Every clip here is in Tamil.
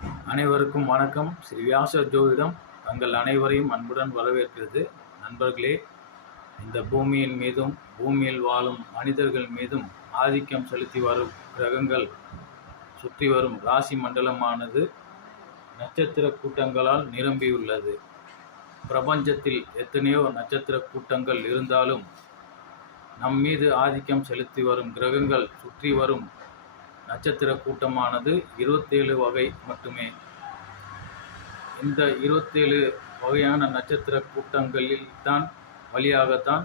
அனைவருக்கும் வணக்கம். ஸ்ரீ வியாச ஜோதிடம் தங்கள் அனைவரையும் அன்புடன் வரவேற்கிறது. நண்பர்களே இந்த பூமியின் மீதும் பூமியில் வாழும் மனிதர்கள் மீதும் ஆதிக்கம் செலுத்தி வரும் கிரகங்கள் சுற்றி வரும் ராசி மண்டலமானது நட்சத்திர கூட்டங்களால் நிரம்பியுள்ளது. பிரபஞ்சத்தில் எத்தனையோ நட்சத்திர கூட்டங்கள் இருந்தாலும் நம் மீது ஆதிக்கம் செலுத்தி வரும் கிரகங்கள் சுற்றி வரும் நட்சத்திர கூட்டமானது இருபத்தேழு வகை மட்டுமே. இந்த இருபத்தேழு வகையான நட்சத்திர கூட்டங்களில் தான் வழியாகத்தான்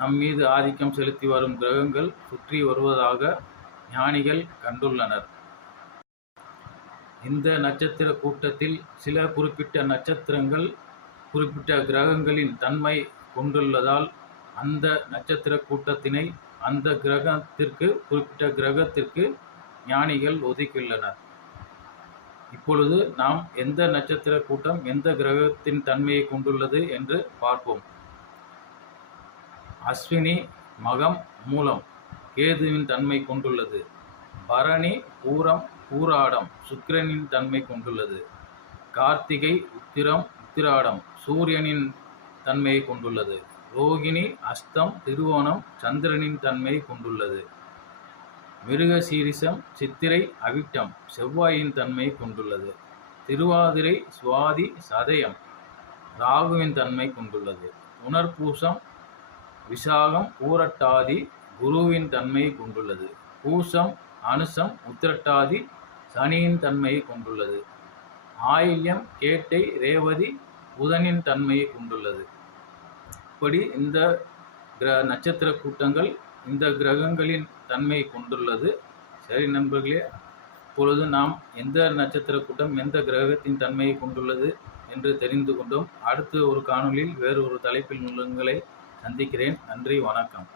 நம் மீது ஆதிக்கம் செலுத்தி வரும் கிரகங்கள் சுற்றி வருவதாக ஞானிகள் கண்டுள்ளனர். இந்த நட்சத்திர கூட்டத்தில் சில குறிப்பிட்ட நட்சத்திரங்கள் குறிப்பிட்ட கிரகங்களின் தன்மை கொண்டுள்ளதால் அந்த நட்சத்திர கூட்டத்தினை அந்த கிரகத்திற்கு குறிப்பிட்ட கிரகத்திற்கு ஞானிகள் ஒதுக்கியுள்ளனர். இப்பொழுது நாம் எந்த நட்சத்திர கூட்டம் எந்த கிரகத்தின் தன்மையை கொண்டுள்ளது என்று பார்ப்போம். அஸ்வினி மகம் மூலம் கேதுவின் தன்மை கொண்டுள்ளது. பரணி பூரம் பூராடம் சுக்கிரனின் தன்மை கொண்டுள்ளது. கார்த்திகை உத்திரம் உத்திராடம் சூரியனின் தன்மையை கொண்டுள்ளது. ரோகிணி அஸ்தம் திருவோணம் சந்திரனின் தன்மையை கொண்டுள்ளது. மிருகசீரிசம் சித்திரை அவிட்டம் செவ்வாயின் தன்மையை கொண்டுள்ளது. திருவாதிரை சுவாதி சதயம் ராகுவின் தன்மை கொண்டுள்ளது. உணர்பூசம் விசாகம் பூரட்டாதி குருவின் தன்மையை கொண்டுள்ளது. பூசம் அனுசம் உத்திரட்டாதி சனியின் தன்மையை கொண்டுள்ளது. ஆயில்யம் கேட்டை ரேவதி புதனின் தன்மையை கொண்டுள்ளது. இப்படி இந்த கிர நட்சத்திர கூட்டங்கள் இந்த கிரகங்களின் தன்மையை கொண்டுள்ளது. சரி நண்பர்களே இப்பொழுது நாம் எந்த நட்சத்திர கூட்டம் எந்த கிரகத்தின் தன்மையை கொண்டுள்ளது என்று தெரிந்து கொண்டோம். அடுத்து ஒரு காணொலியில் வேறு ஒரு தலைப்பில் உங்களை சந்திக்கிறேன். நன்றி வணக்கம்.